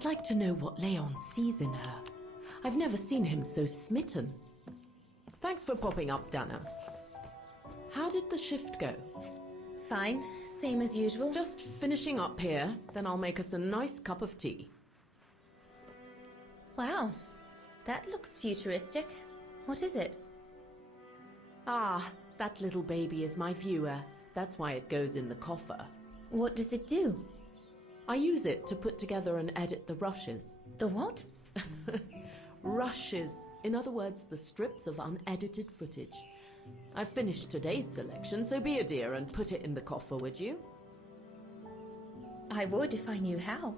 I'd like to know what Leon sees in her. I've never seen him so smitten. Thanks for popping up, Dana. How did the shift go? Fine, same as usual. Just finishing up here, then I'll make us a nice cup of tea. Wow, that looks futuristic. What is it? Ah, that little baby is my viewer. That's why it goes in the coffer. What does it do? I use it to put together and edit the rushes. The what? Rushes. In other words, the strips of unedited footage. I've finished today's selection, so be a dear and put it in the coffer, would you? I would if I knew how.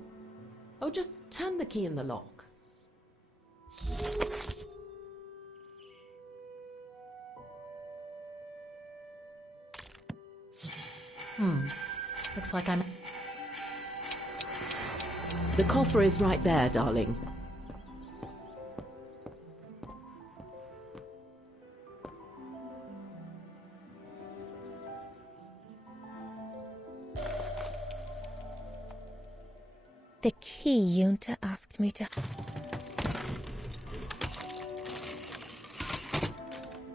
Oh, just turn the key in the lock. Looks like I'm... The coffer is right there, darling. The key Junta asked me to...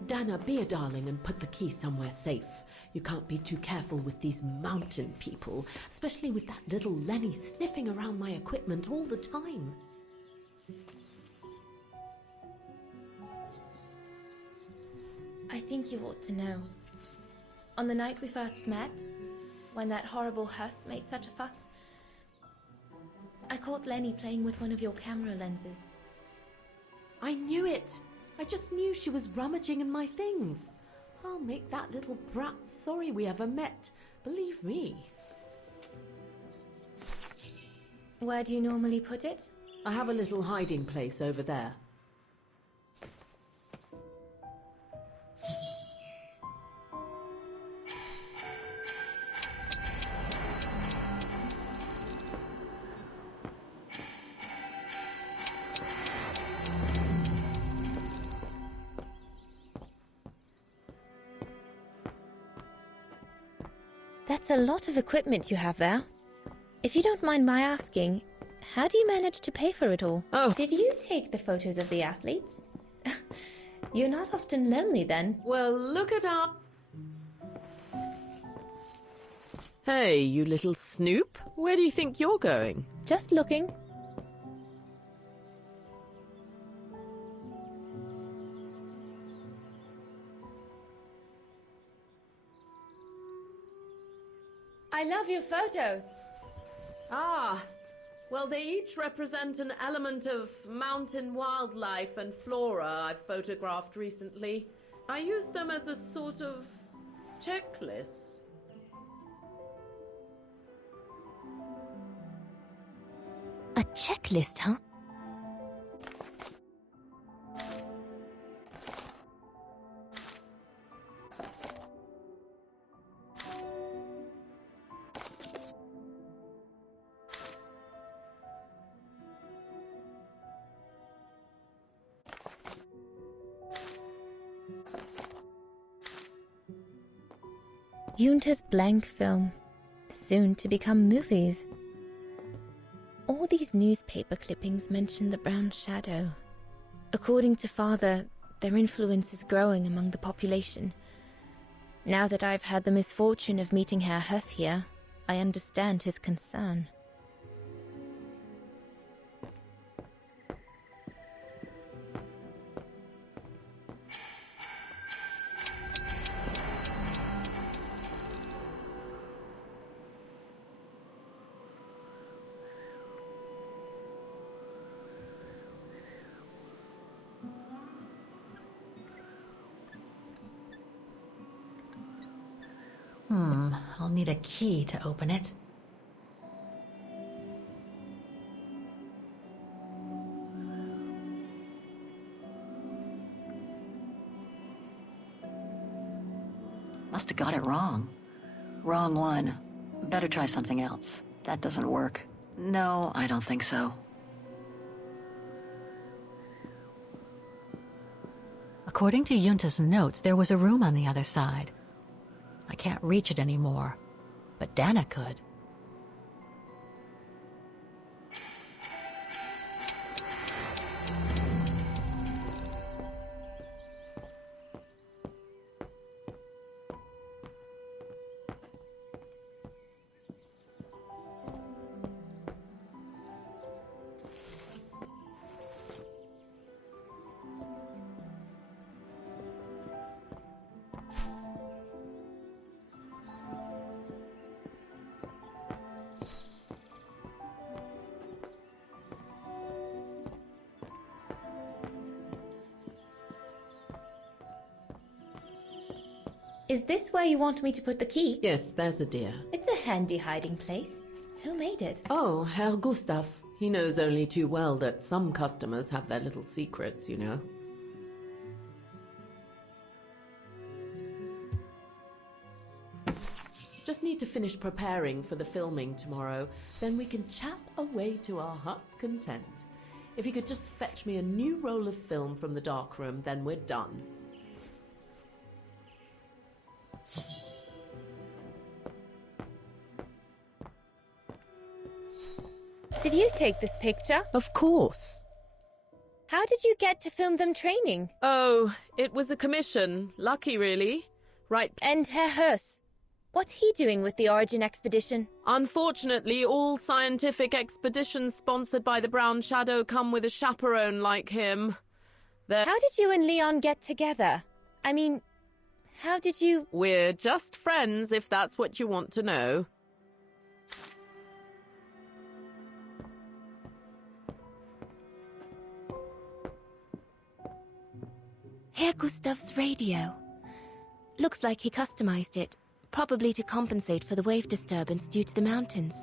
Dana, be a darling and put the key somewhere safe. You can't be too careful with these mountain people, especially with that little Lenny sniffing around my equipment all the time. I think you ought to know. On the night we first met, when that horrible Huss made such a fuss, I caught Lenny playing with one of your camera lenses. I knew it! I just knew she was rummaging in my things. I'll make that little brat sorry we ever met. Believe me. Where do you normally put it? I have a little hiding place over there. That's a lot of equipment you have there. If you don't mind my asking, how do you manage to pay for it all? Oh. Did you take the photos of the athletes? You're not often lonely then. Well, look at our... Hey, you little snoop. Where do you think you're going? Just looking. I love your photos. Ah, well, they each represent an element of mountain wildlife and flora I've photographed recently. I used them as a sort of checklist. A checklist, huh? Junta's blank film, soon to become movies. All these newspaper clippings mention the brown shadow. According to Father, their influence is growing among the population. Now that I've had the misfortune of meeting Herr Huss here, I understand his concern. I'll need a key to open it. Must have got it wrong. Wrong one. Better try something else. That doesn't work. No, I don't think so. According to Junta's notes, there was a room on the other side. I can't reach it anymore, but Dana could. Is this where you want me to put the key? Yes, there's a dear. It's a handy hiding place. Who made it? Oh, Herr Gustav. He knows only too well that some customers have their little secrets, you know. Just need to finish preparing for the filming tomorrow, then we can chat away to our heart's content. If you could just fetch me a new roll of film from the darkroom, then we're done. Did you take this picture? Of course. How did you get to film them training? Oh, it was a commission. Lucky, really. Right. And Herr Hurst, what's he doing with the Origin expedition? Unfortunately, all scientific expeditions sponsored by the Brown Shadow come with a chaperone like him. How did you and Leon get together? I mean, how did you... We're just friends, if that's what you want to know. Herr Gustav's radio. Looks like he customized it, probably to compensate for the wave disturbance due to the mountains.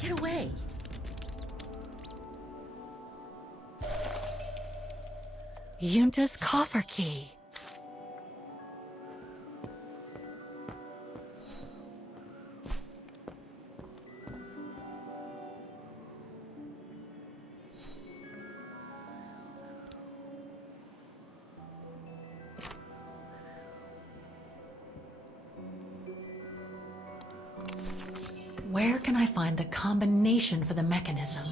Get away! Yunta's coffer key. Where can I find the combination for the mechanism?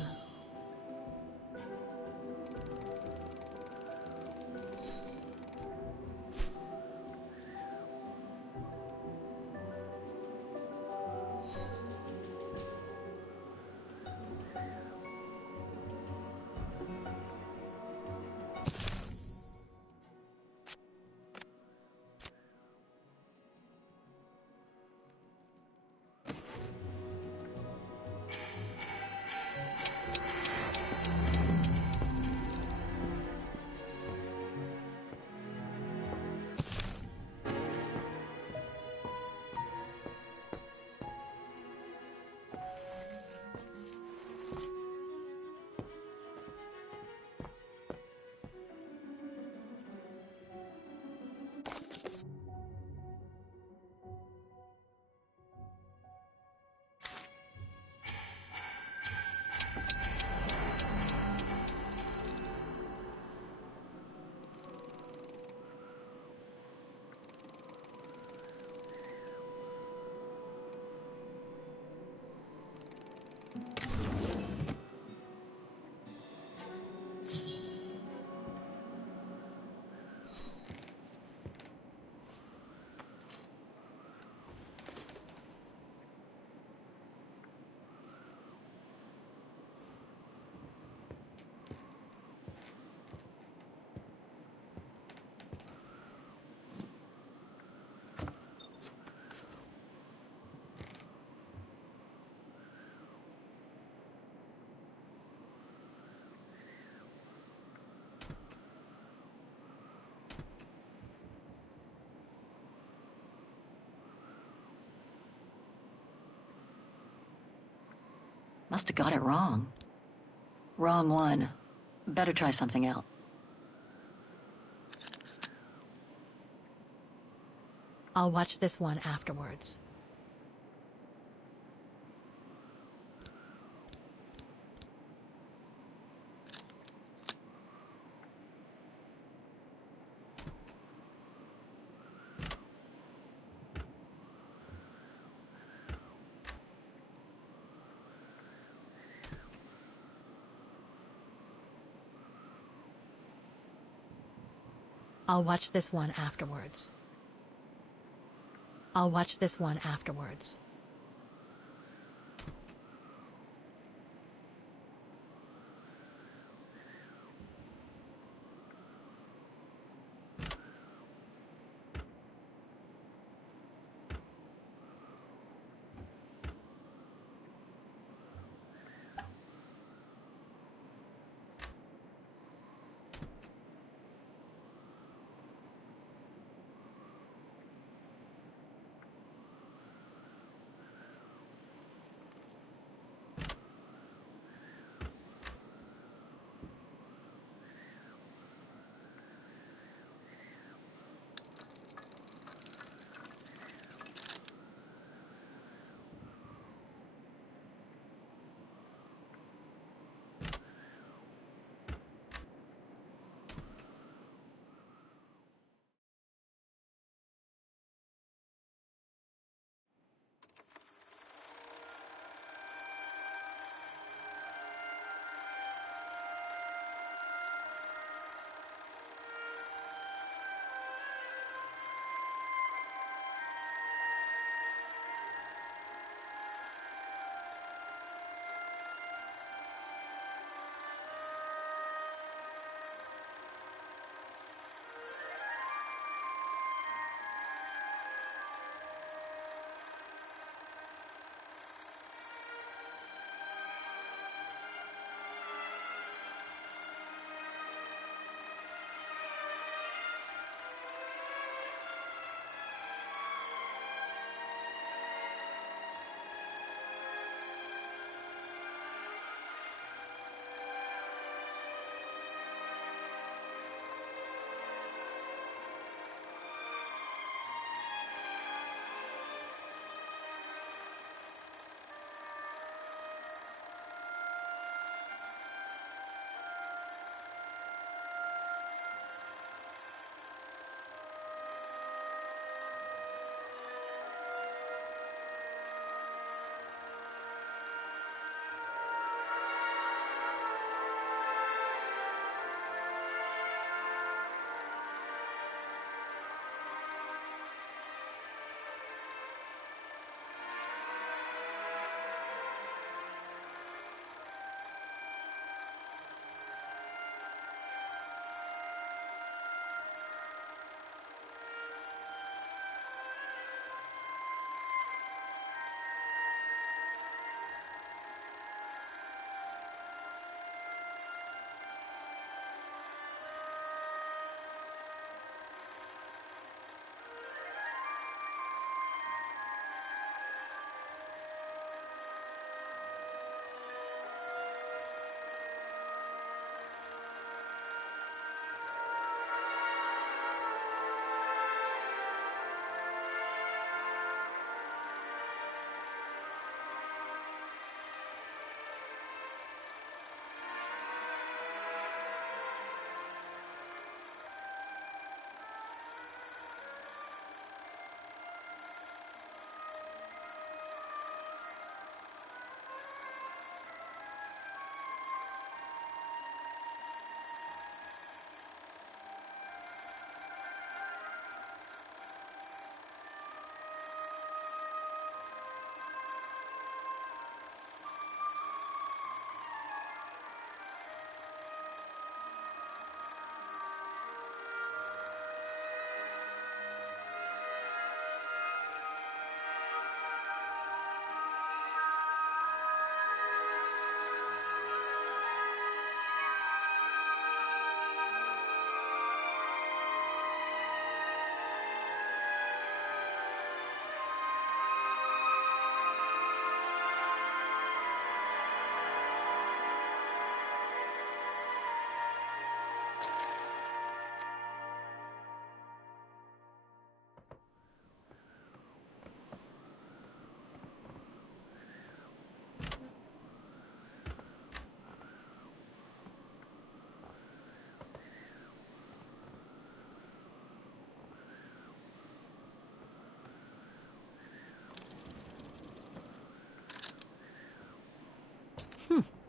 Must have got it wrong. Wrong one. Better try something else. I'll watch this one afterwards. I'll watch this one afterwards. I'll watch this one afterwards.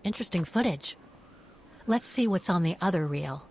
Interesting footage. Let's see what's on the other reel.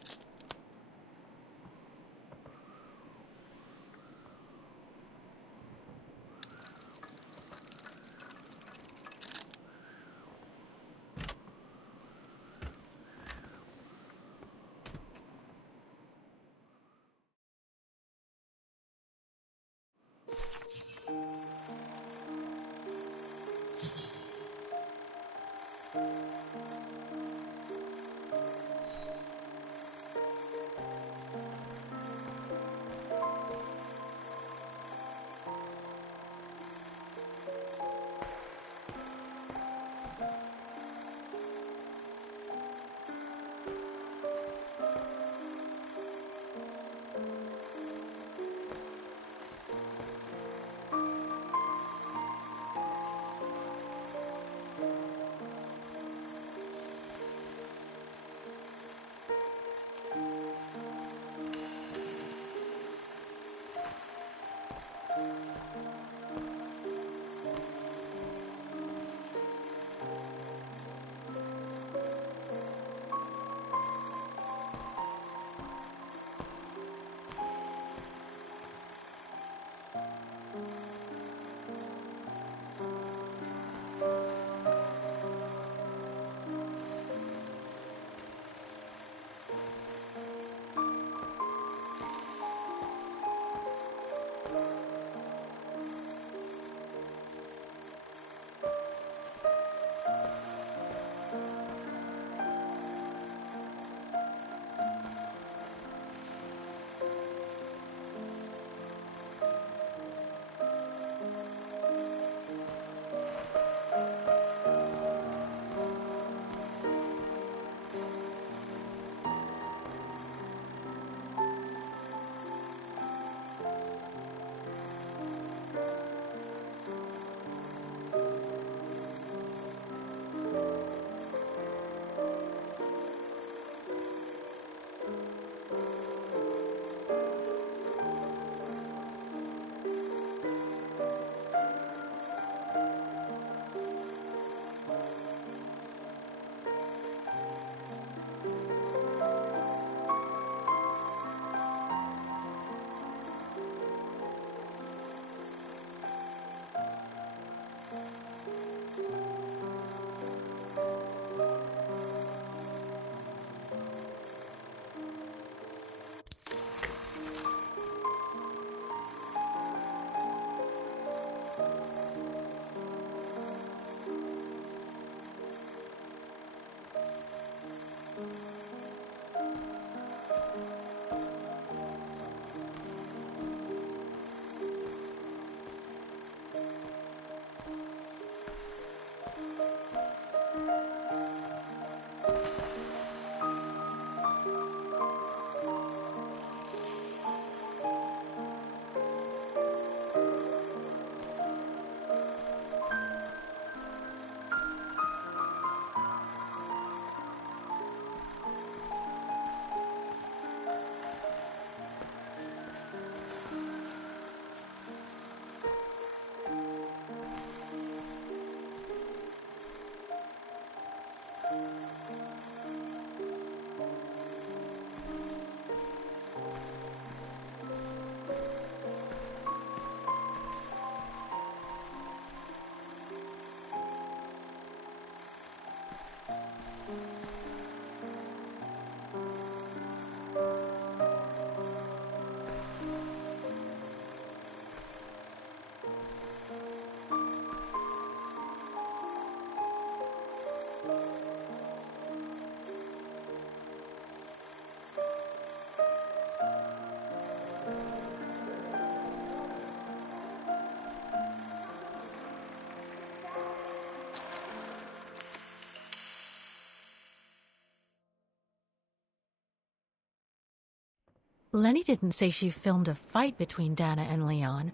Lenny didn't say she filmed a fight between Dana and Leon.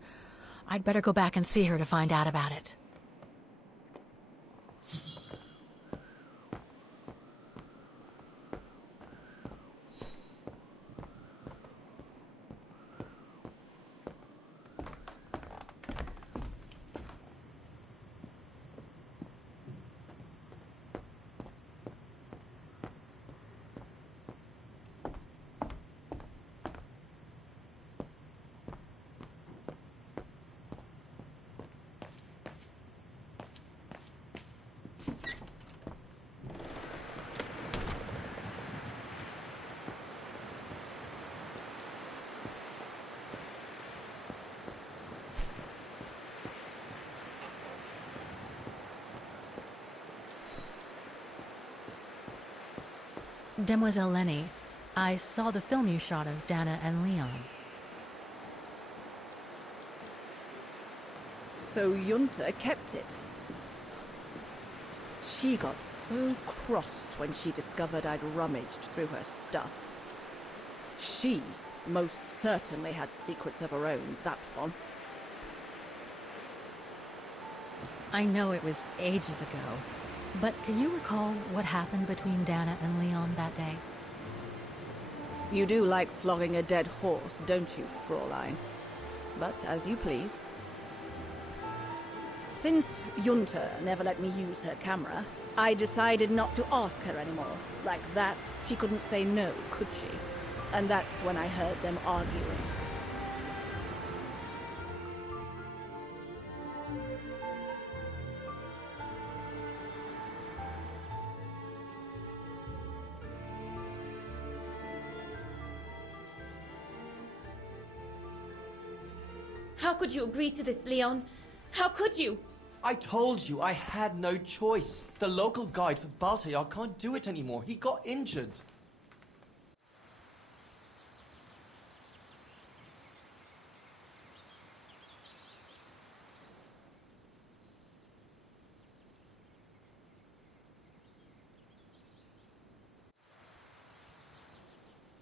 I'd better go back and see her to find out about it. Demoiselle Lenny, I saw the film you shot of Dana and Leon. So Junta kept it. She got so cross when she discovered I'd rummaged through her stuff. She most certainly had secrets of her own, that one. I know it was ages ago, but can you recall what happened between Dana and Leon that day? You do like flogging a dead horse, don't you, Fraulein? But as you please. Since Junta never let me use her camera, I decided not to ask her anymore. Like that, she couldn't say no, could she? And that's when I heard them arguing. How could you agree to this, Leon? How could you? I told you I had no choice. The local guide for Baltayar can't do it anymore. He got injured.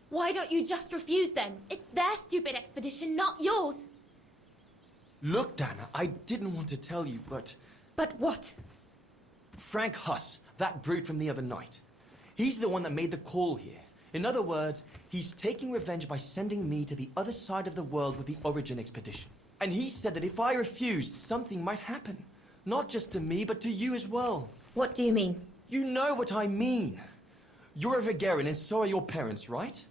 Why don't you just refuse then? It's their stupid expedition, not yours. Look, Dana, I didn't want to tell you, but... But what? Frank Huss, that brute from the other night. He's the one that made the call here. In other words, he's taking revenge by sending me to the other side of the world with the Origin expedition. And he said that if I refused, something might happen. Not just to me, but to you as well. What do you mean? You know what I mean. You're a Vigarian and so are your parents, right?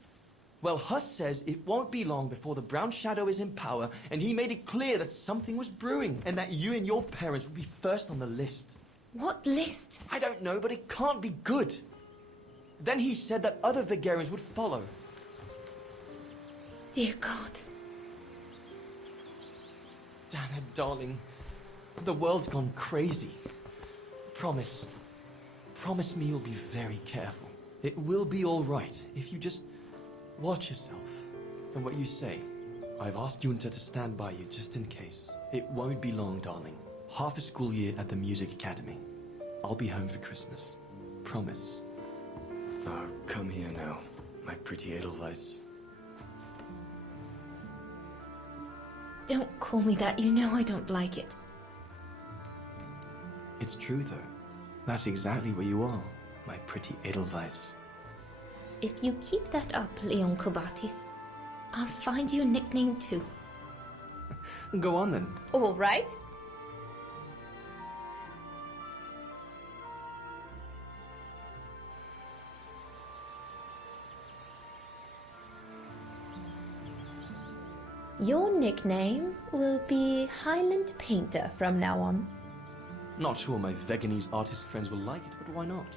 Well, Huss says it won't be long before the Brown Shadow is in power, and he made it clear that something was brewing, and that you and your parents would be first on the list. What list? I don't know, but it can't be good. Then he said that other Vigarians would follow. Dear God. Dana, darling, the world's gone crazy. Promise me you'll be very careful. It will be all right if you just watch yourself and what you say. I've asked Junta to stand by you just in case. It won't be long, darling. Half a school year at the Music Academy. I'll be home for Christmas. Promise. Oh, come here now, my pretty Edelweiss. Don't call me that. You know I don't like it. It's true, though. That's exactly where you are, my pretty Edelweiss. If you keep that up, Leon Kobatis, I'll find you a nickname too. Go on, then. All right. Your nickname will be Highland Painter from now on. Not sure my Veganese artist friends will like it, but why not?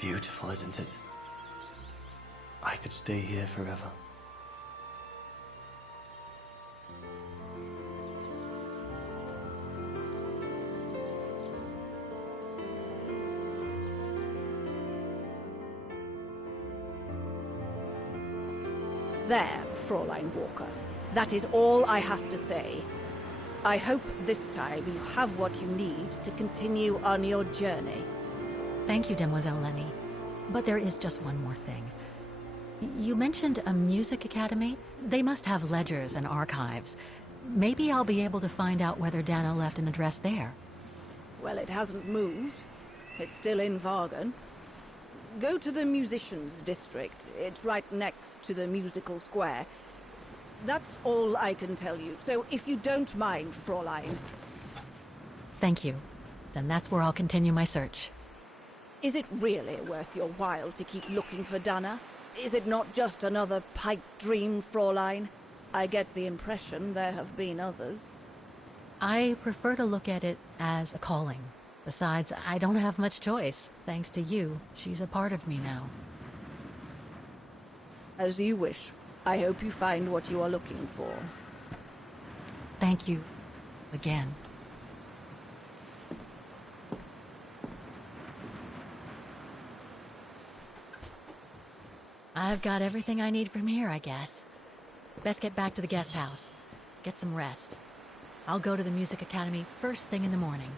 Beautiful, isn't it? I could stay here forever. There, Fraulein Walker. That is all I have to say. I hope this time you have what you need to continue on your journey. Thank you, Demoiselle Lenny. But there is just one more thing. You mentioned a music academy? They must have ledgers and archives. Maybe I'll be able to find out whether Dana left an address there. Well, it hasn't moved. It's still in Vargan. Go to the musicians' district. It's right next to the musical square. That's all I can tell you, so if you don't mind, Fräulein. Thank you. Then that's where I'll continue my search. Is it really worth your while to keep looking for Dana? Is it not just another pipe dream, Fräulein? I get the impression there have been others. I prefer to look at it as a calling. Besides, I don't have much choice. Thanks to you, she's a part of me now. As you wish. I hope you find what you are looking for. Thank you. Again. I've got everything I need from here, I guess. Best get back to the guest house. Get some rest. I'll go to the music academy first thing in the morning.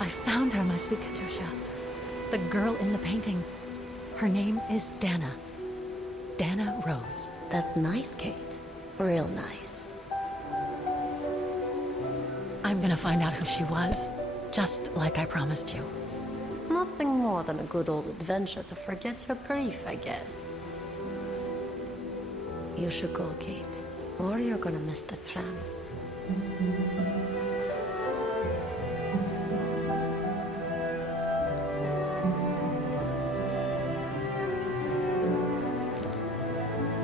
I found her, my sweet Katusha. The girl in the painting. Her name is Dana. Dana Rose. That's nice, Kate. Real nice. I'm gonna find out who she was, just like I promised you. Nothing more than a good old adventure to forget your grief, I guess. You should go, Kate, or you're gonna miss the tram.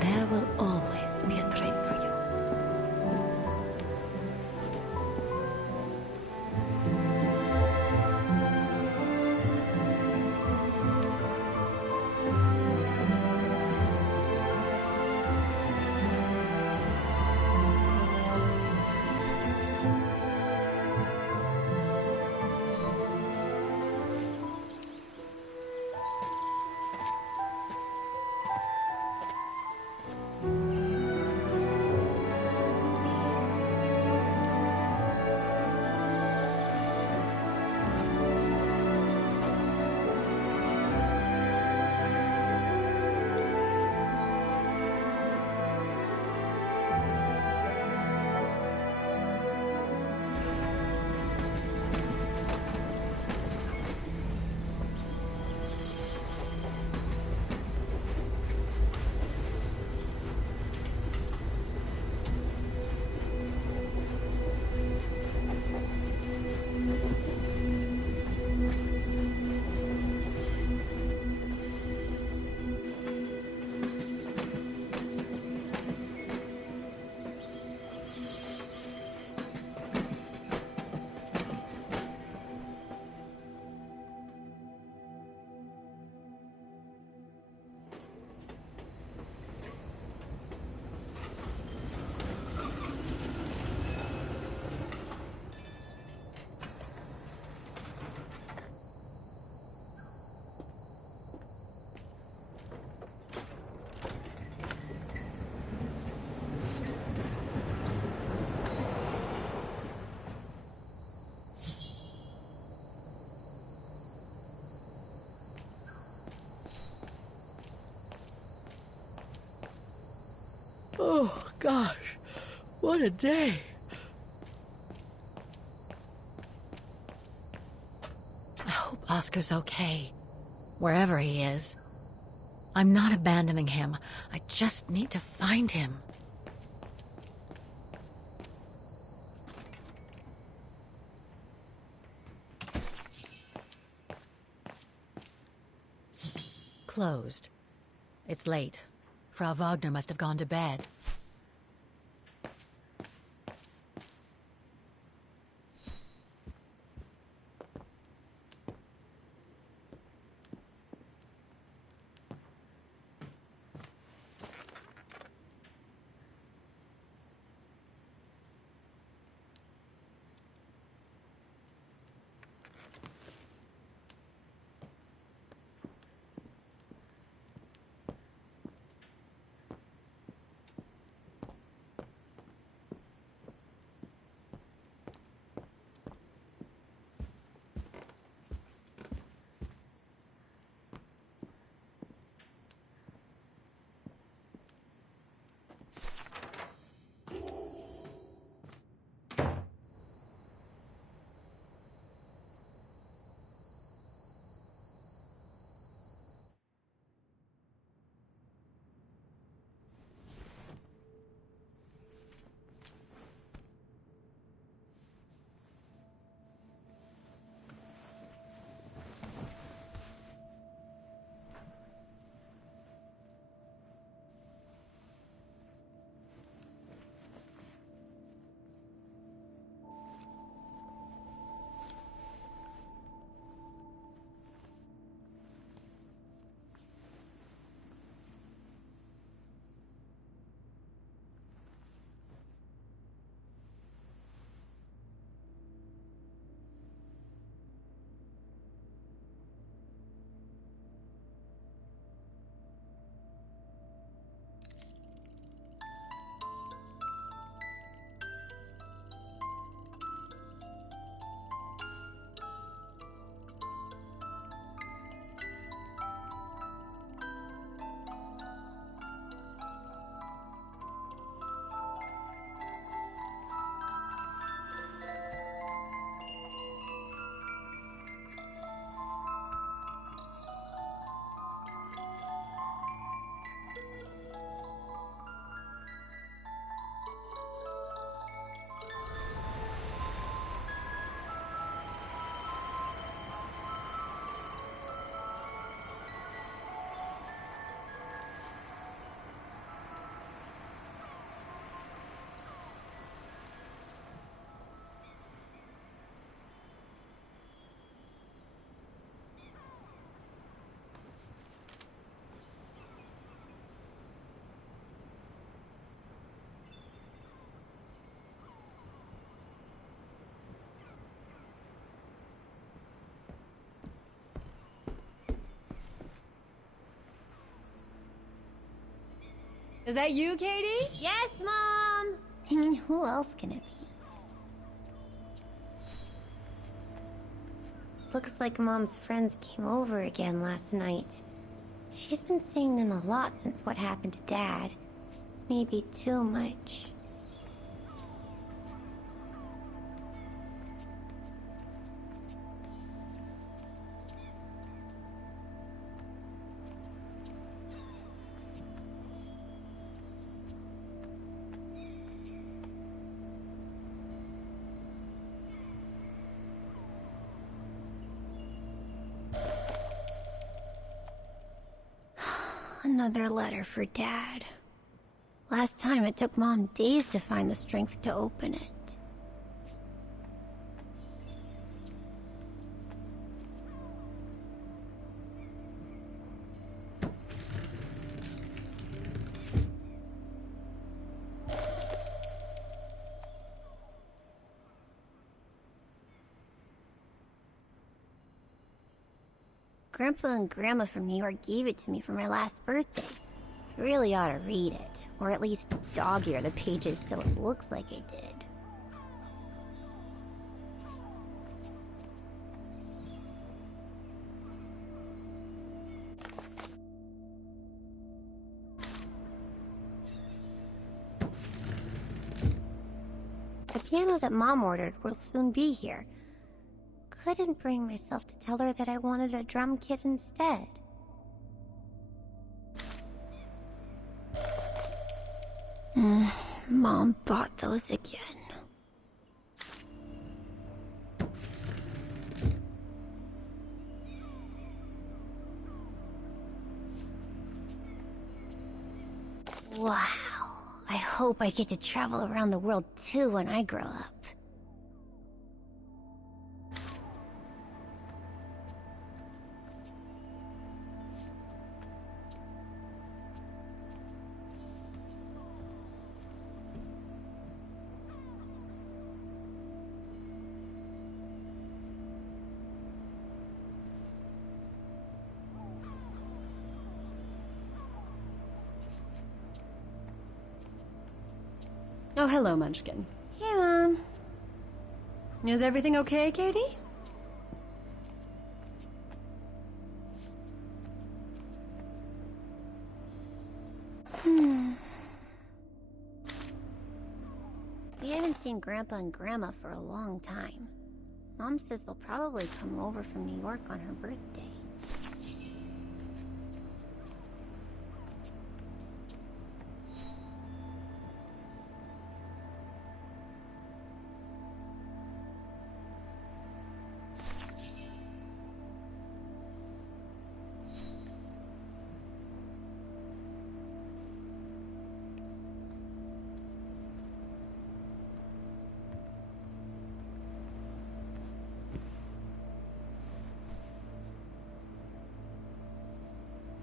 There will always be a train for you. Oh, gosh. What a day. I hope Oscar's okay, wherever he is. I'm not abandoning him. I just need to find him. Closed. It's late. Frau Wagner must have gone to bed. Is that you, Katie? Yes, Mom! I mean, who else can it be? Looks like Mom's friends came over again last night. She's been seeing them a lot since what happened to Dad. Maybe too much. Another letter for Dad. Last time it took Mom days to find the strength to open it. Grandpa and Grandma from New York gave it to me for my last birthday. I really ought to read it, or at least dog-ear the pages so it looks like I did. The piano that Mom ordered will soon be here. Couldn't bring myself to tell her that I wanted a drum kit instead. Mom bought those again. Wow. I hope I get to travel around the world too when I grow up. Oh, hello, Munchkin. Hey, Mom. Is everything okay, Katie? We haven't seen Grandpa and Grandma for a long time. Mom says they'll probably come over from New York on her birthday.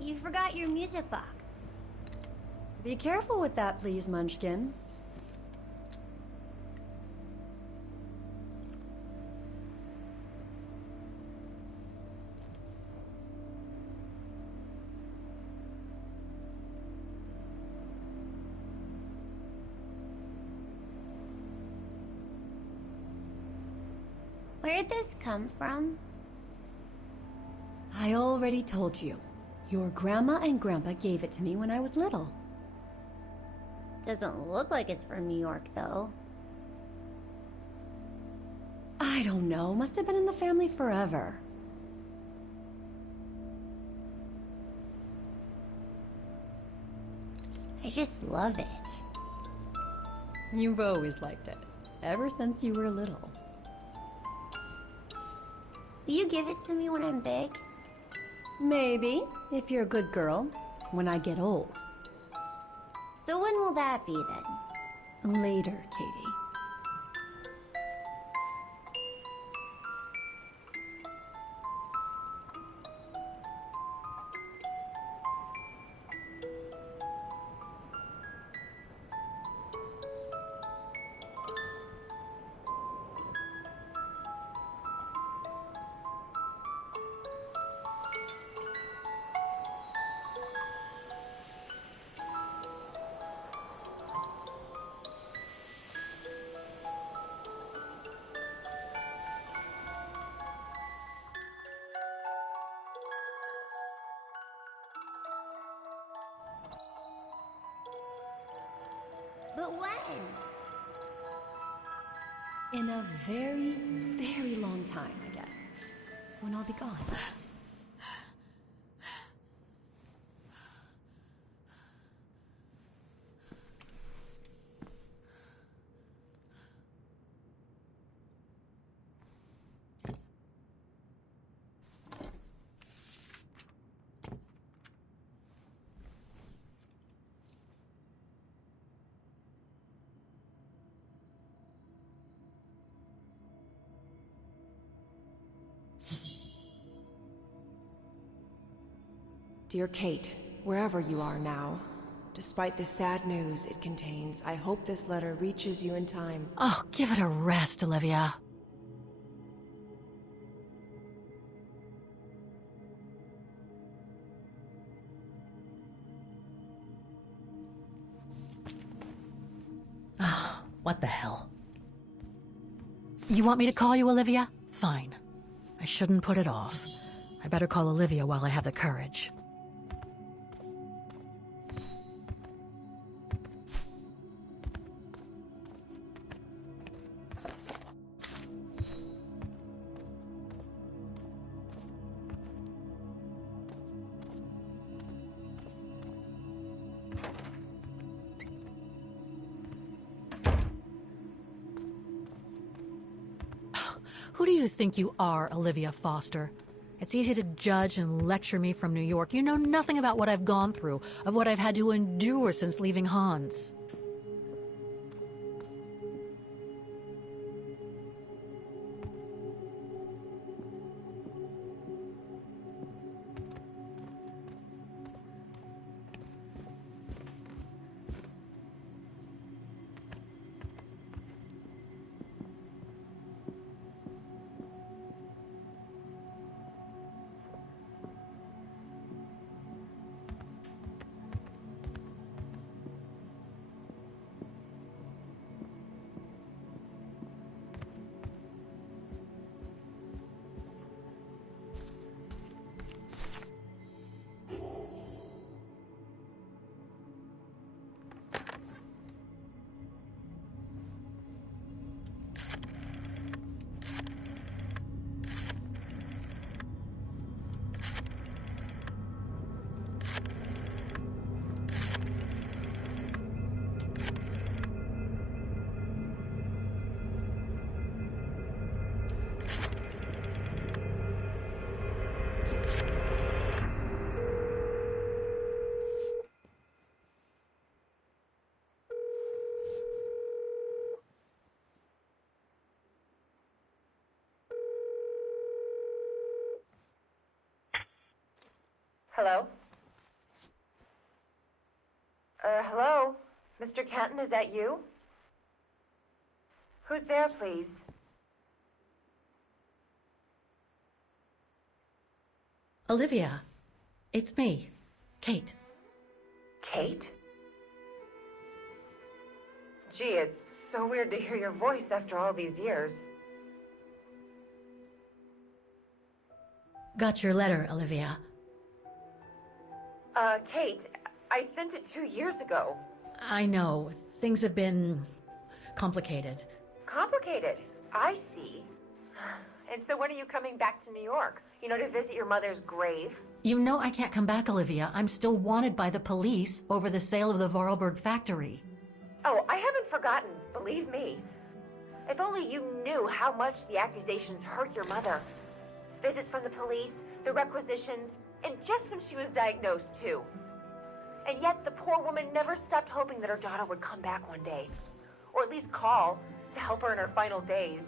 You forgot your music box. Be careful with that, please, Munchkin. Where'd this come from? I already told you. Your grandma and grandpa gave it to me when I was little. Doesn't look like it's from New York, though. I don't know. Must have been in the family forever. I just love it. You've always liked it. Ever since you were little. Will you give it to me when I'm big? Maybe, if you're a good girl, when I get old. So when will that be, then? Later, Katie. when? In a very, very long time, I guess. When I'll be gone. Dear Kate, wherever you are now, despite the sad news it contains, I hope this letter reaches you in time. Oh, give it a rest, Olivia. Ah, what the hell? You want me to call you Olivia? Fine. I shouldn't put it off. I better call Olivia while I have the courage. Who do you think you are, Olivia Foster? It's easy to judge and lecture me from New York. You know nothing about what I've gone through, of what I've had to endure since leaving Hans. Hello? Hello? Mr. Kenton, is that you? Who's there, please? Olivia, it's me, Kate. Kate? Gee, it's so weird to hear your voice after all these years. Got your letter, Olivia. Kate, I sent it 2 years ago. I know, things have been complicated. Complicated? I see. And so when are you coming back to New York? You know, to visit your mother's grave? You know I can't come back, Olivia. I'm still wanted by the police over the sale of the Vorarlberg factory. Oh, I haven't forgotten, believe me. If only you knew how much the accusations hurt your mother. Visits from the police, the requisitions, and just when she was diagnosed, too. And yet the poor woman never stopped hoping that her daughter would come back one day. Or at least call to help her in her final days.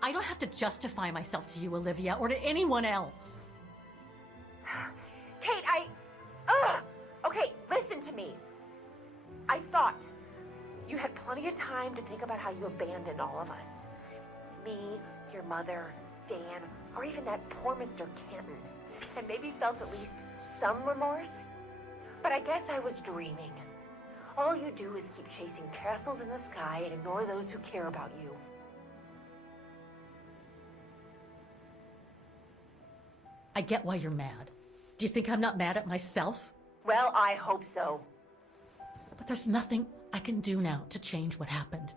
I don't have to justify myself to you, Olivia, or to anyone else. Kate, Okay, listen to me. I thought you had plenty of time to think about how you abandoned all of us. Me, your mother, Dan, or even that poor Mr. Kenton. And maybe felt at least some remorse. But I guess I was dreaming. All you do is keep chasing castles in the sky and ignore those who care about you. I get why you're mad. Do you think I'm not mad at myself? Well, I hope so. But there's nothing I can do now to change what happened.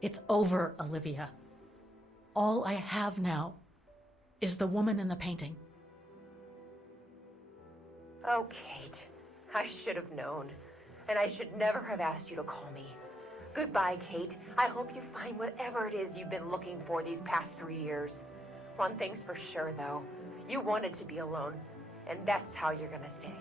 It's over, Olivia. All I have now is the woman in the painting. Oh, Kate. I should have known. And I should never have asked you to call me. Goodbye, Kate. I hope you find whatever it is you've been looking for these past 3 years. One thing's for sure, though. You wanted to be alone. And that's how you're gonna stay.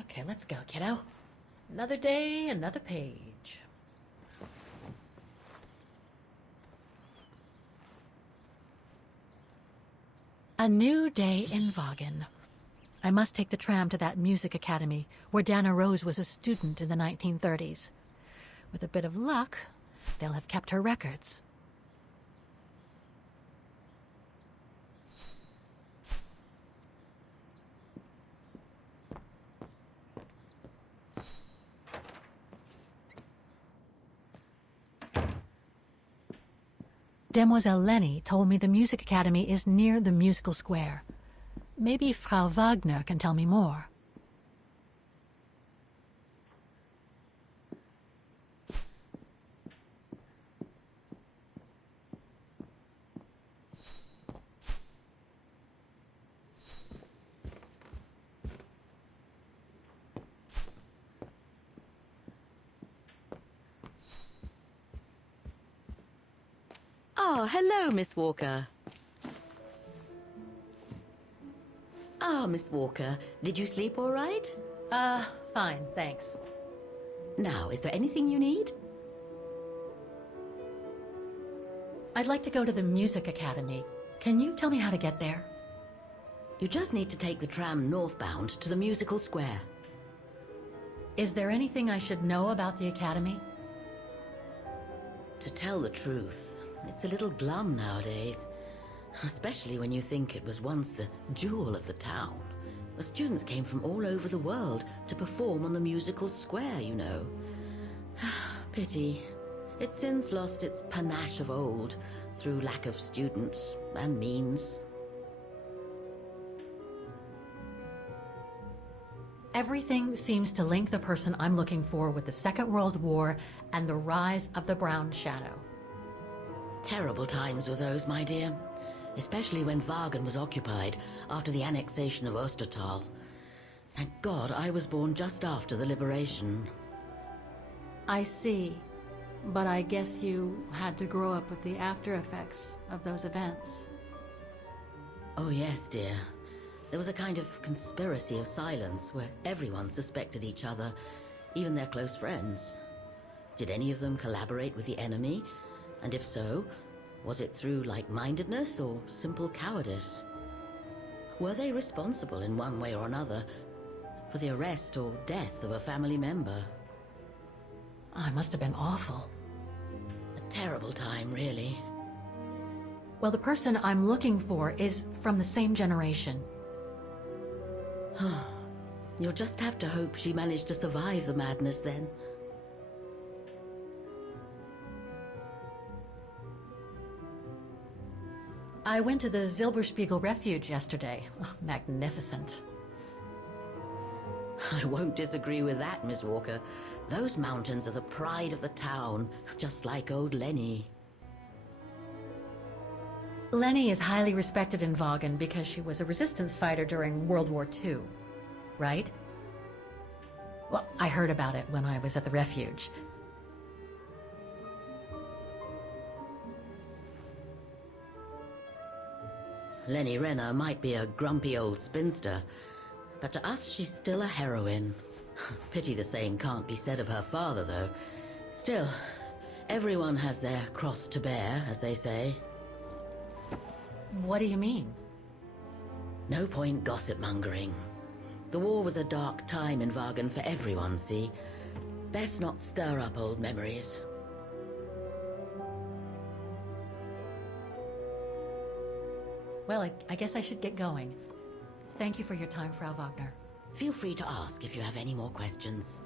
Okay, let's go, kiddo. Another day, another page. A new day in Vaughan. I must take the tram to that music academy where Dana Rose was a student in the 1930s. With a bit of luck, they'll have kept her records. Demoiselle Lenny told me the music academy is near the musical square. Maybe Frau Wagner can tell me more. Oh, hello, Miss Walker. Miss Walker, did you sleep all right? Fine, thanks. Now, is there anything you need? I'd like to go to the music academy. Can you tell me how to get there? You just need to take the tram northbound to the musical square. Is there anything I should know about the academy? To tell the truth, it's a little glum nowadays. Especially when you think it was once the jewel of the town. The students came from all over the world to perform on the musical square, you know. Pity. It's since lost its panache of old through lack of students and means. Everything seems to link the person I'm looking for with the Second World War and the rise of the Brown Shadow. Terrible times were those, my dear. Especially when Vaughan was occupied after the annexation of Ostertal. Thank God I was born just after the liberation. I see. But I guess you had to grow up with the after effects of those events. Oh yes, dear. There was a kind of conspiracy of silence where everyone suspected each other, even their close friends. Did any of them collaborate with the enemy? And if so, was it through like-mindedness or simple cowardice? Were they responsible in one way or another for the arrest or death of a family member? Oh, it must have been awful. A terrible time, really. Well, the person I'm looking for is from the same generation. You'll just have to hope she managed to survive the madness then. I went to the Zilberspiegel Refuge yesterday. Oh, magnificent. I won't disagree with that, Miss Walker. Those mountains are the pride of the town, just like old Lenny. Lenny is highly respected in Vaughan because she was a resistance fighter during World War II, right? Well, I heard about it when I was at the refuge. Lenny Renner might be a grumpy old spinster, but to us she's still a heroine. Pity the same can't be said of her father, though. Still, everyone has their cross to bear, as they say. What do you mean? No point gossip-mongering. The war was a dark time in Vaughan for everyone, see? Best not stir up old memories. Well, I guess I should get going. Thank you for your time, Frau Wagner. Feel free to ask if you have any more questions.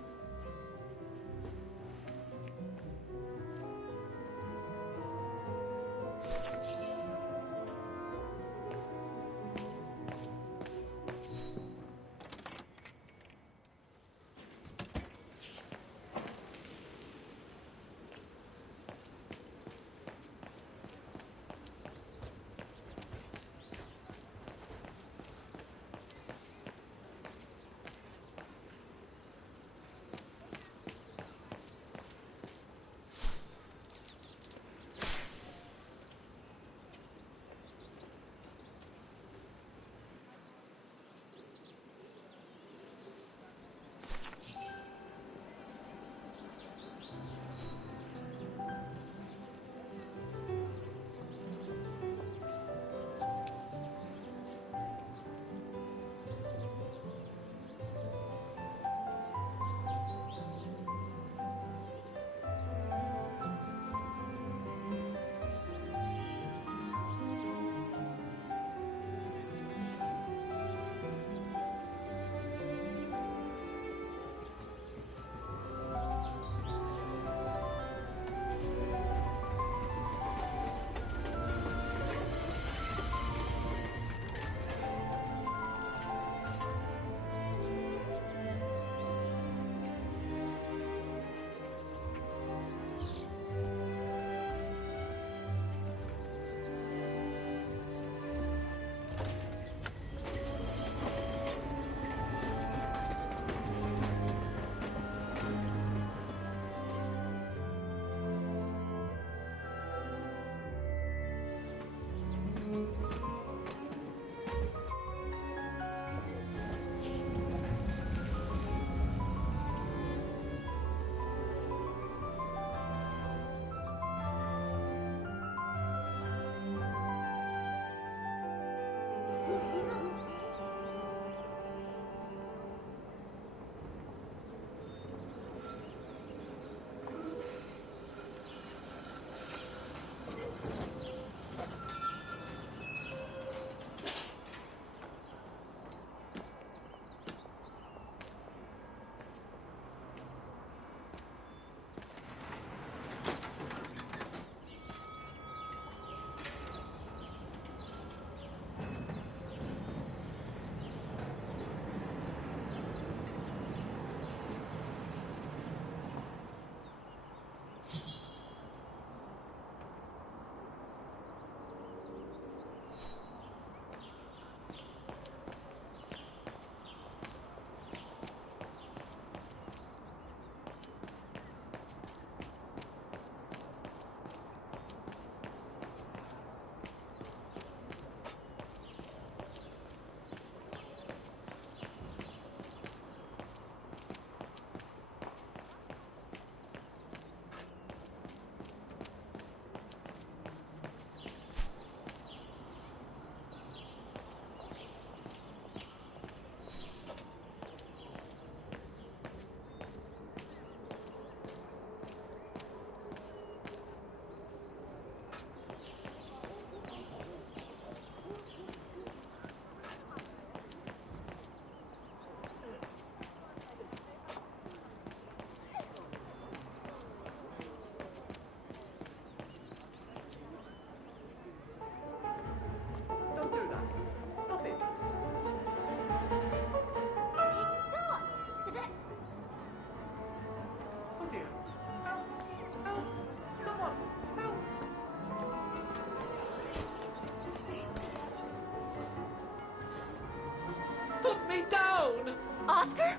put me down! Oscar?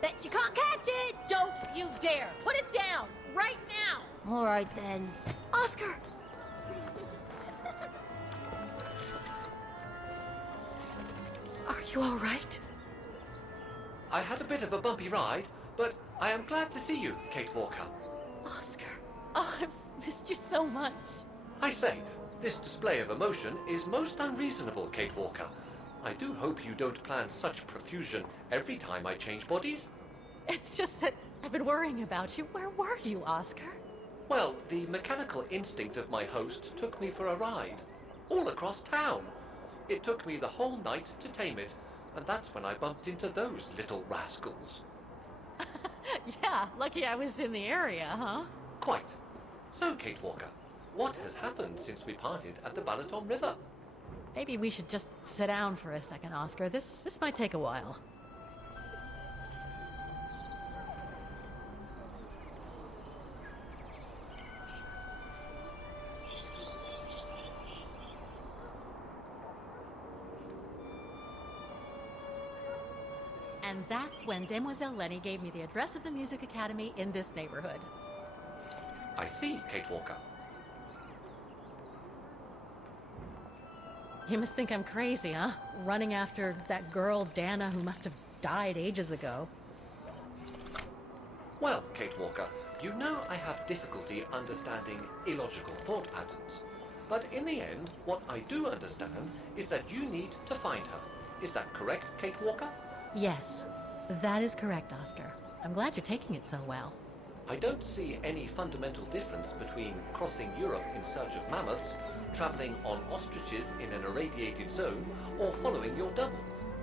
Bet you can't catch it! Don't you dare! Put it down! Right now! All right then. Oscar! Are you all right? I had a bit of a bumpy ride, but I am glad to see you, Kate Walker. Oscar. Oh, I've missed you so much. I say, this display of emotion is most unreasonable, Kate Walker. I do hope you don't plan such profusion every time I change bodies. It's just that I've been worrying about you. Where were you, Oscar? Well, the mechanical instinct of my host took me for a ride, all across town. It took me the whole night to tame it, and that's when I bumped into those little rascals. Yeah, lucky I was in the area, huh? Quite. So, Kate Walker, what has happened since we parted at the Balaton River? Maybe we should just sit down for a second, Oscar. This might take a while. And that's when Demoiselle Lenny gave me the address of the Music Academy in this neighborhood. I see, Kate Walker. You must think I'm crazy, huh? Running after that girl, Dana, who must have died ages ago. Well, Kate Walker, you know I have difficulty understanding illogical thought patterns. But in the end, what I do understand is that you need to find her. Is that correct, Kate Walker? Yes, that is correct, Oscar. I'm glad you're taking it so well. I don't see any fundamental difference between crossing Europe in search of mammoths, traveling on ostriches in an irradiated zone, or following your double.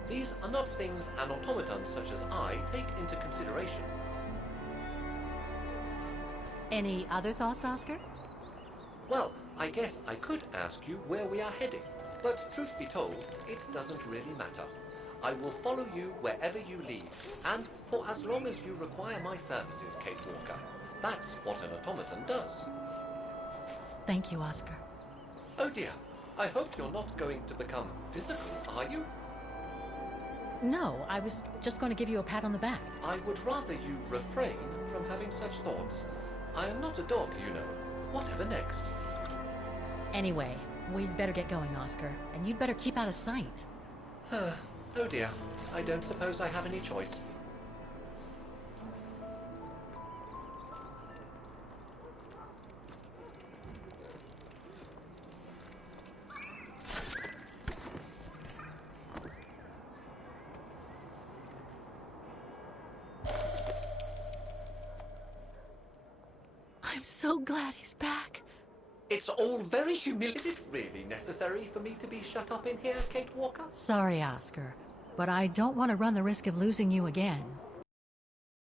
These are not things an automaton such as I take into consideration. Any other thoughts, Oscar? Well, I guess I could ask you where we are heading, but truth be told, it doesn't really matter. I will follow you wherever you lead, and for as long as you require my services, Kate Walker. That's what an automaton does. Thank you, Oscar. Oh dear, I hope you're not going to become physical, are you? No, I was just going to give you a pat on the back. I would rather you refrain from having such thoughts. I am not a dog, you know. Whatever next? Anyway, we'd better get going, Oscar, and you'd better keep out of sight. Oh dear, I don't suppose I have any choice. I'm so glad he's back. It's all very humiliating. Is it really necessary for me to be shut up in here, Kate Walker? Sorry, Oscar, but I don't want to run the risk of losing you again.